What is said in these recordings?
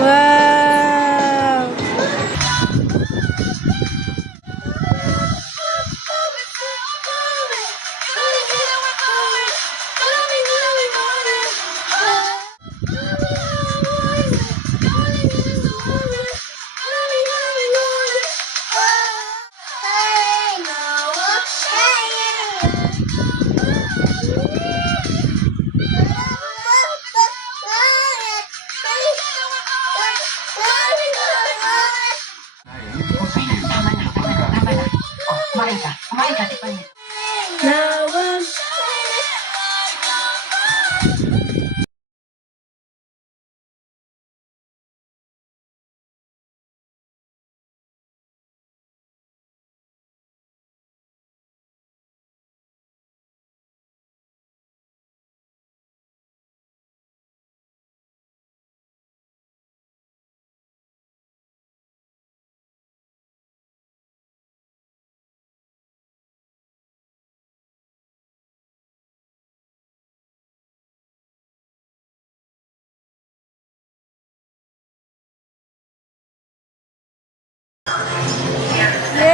Wow! Kumain ka. Kumain ka. Tikman mo. Nawag.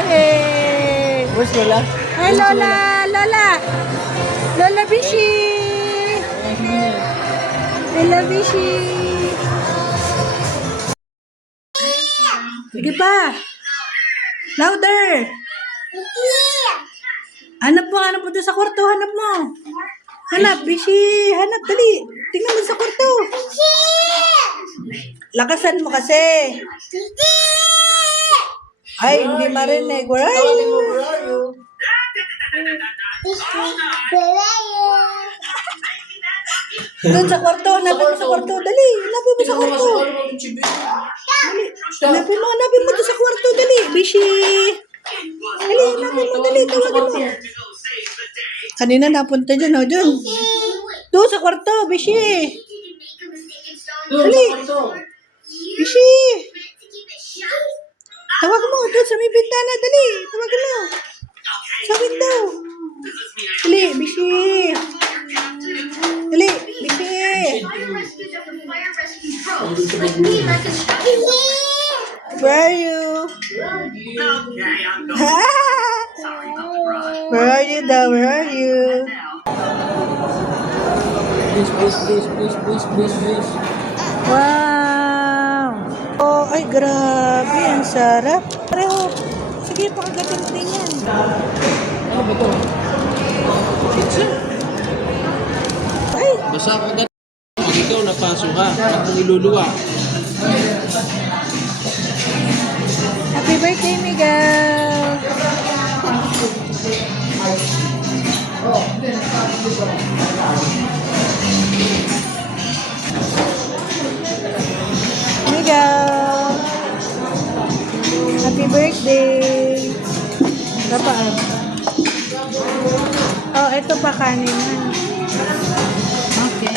Yay! Where's Lola? Hi, Lola! Lola! Lola Bishi! Lola Bishi! Sige pa! Louder! Hanap mo doon sa kwarto. Hanap mo. Hanap, Bishi. Hanap, dali. Tingnan mo sa kwarto. Lakasan mo kasi. Ay, hindi marinig. Where are Tawagin mo, you? where are you? Doon sa kwarto. Hanapin mo sa kwarto. Dali. Hanapin mo sa Tingnan mo kwarto. sa ano mo, Chibi. Dali. Hanapin mo doon sa kwarto. Dali. Bishi. Dali, hanapin mo. Dali, tawagin mo. Kanina napunta dyan, o. Dyan. Doon sa kwarto, Bishi. Doon, Dali. sa kwarto. Bishi. Tawag mo. Doon sa may bintana. Dali. Tawagin mo. Sa window. Dali, Bishi. Dali, Bishi. Nandun sa magulo. Where are you? Where are you daw? Where are you? Please. Wow! Oh, ay grabe. Ang sarap. Pareho. Sige, pakagatin din yan. Ano ba to? Pizza? Ay! Basta ako agad. Pag ikaw napaso ka, pag mong iluluwa. Happy birthday, Miguel! Miguel! Happy birthday! Napaan? Oh, ito pa kanin na. Okay.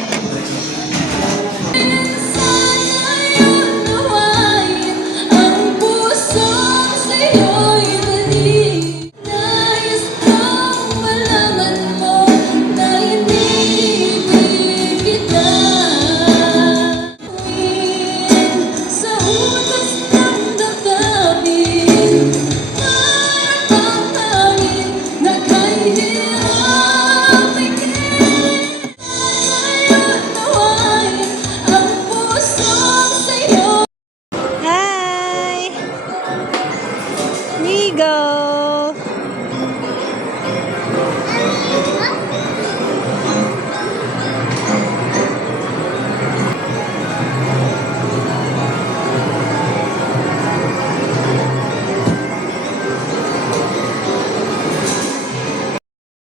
Hi! Migo!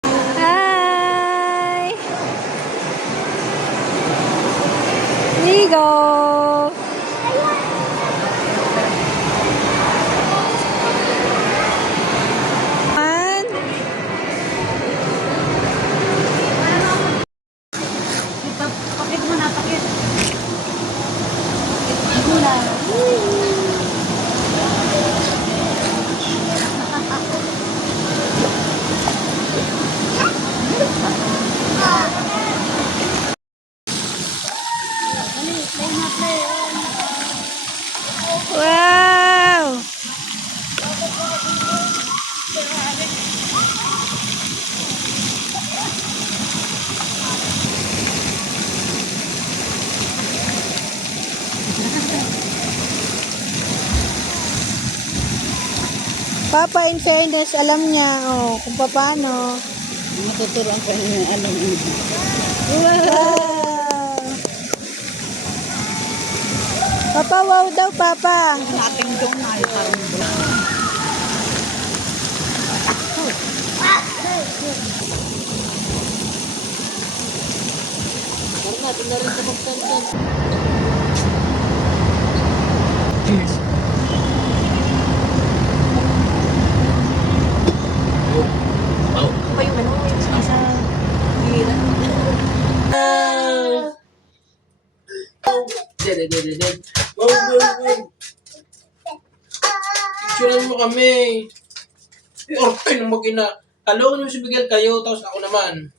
Hi! Migo! Pakit mo na, pakit. Gulay. Dali, play na play. Papa, in fairness, alam niya, kung paano. Matuturuan ko yung alam mo. Wow! Papa, wow daw, Papa. Nating dong na yung Natin na rin sa pagtantan. pa yung ano, yung sa gila. Dead. Go. Picturean mo kami. Orpin mo kina. Hello, nung si Miguel kayo, tapos ako naman.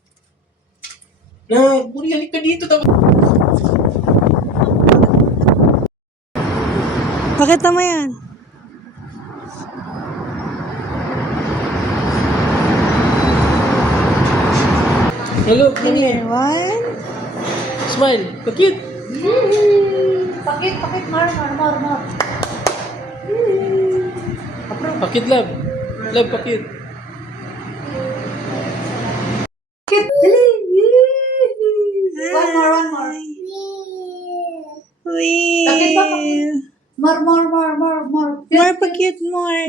No, puri halik ka dito. Pakita mo yan. Hello, Here, one. Smile. Pakit. Pakit, mar. Pakit, love. Love, pakit. One more. Wee. Pakit ba, pakit? More. More pakit, more.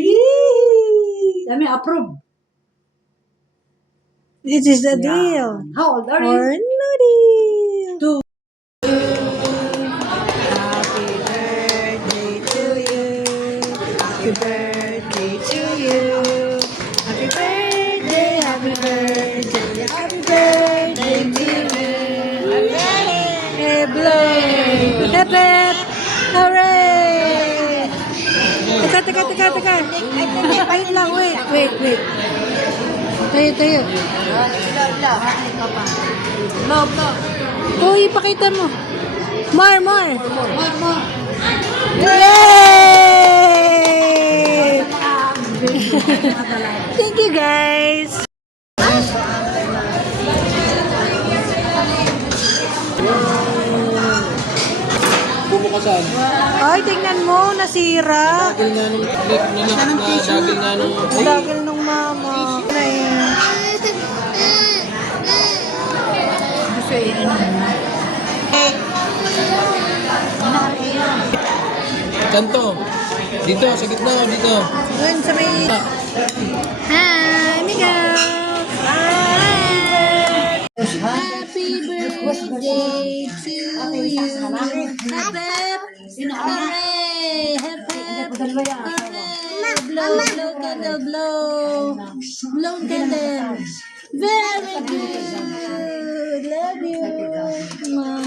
Dami, approve. It is the deal. How old are Or you? no deal. Two. Happy birthday to you. Happy birthday to you. Happy birthday, happy birthday, happy birthday to you. Hey, blow. Hip hip. Hooray. Teka. Wait lang, wait. Tayo. No. Ipakita mo. More. More. Yay! Thank you, guys. Bumukasan. Ay, tingnan mo, nasira. Dagil nga nung dagil nga nung Dagil nung mama. Na yan. kanto. Dito, sa gitna, dito. Doon sa may... Hi, Miguel. Hi. Happy birthday to you. Hooray! Blow candle, blow. Blow candle. Very good. Love you.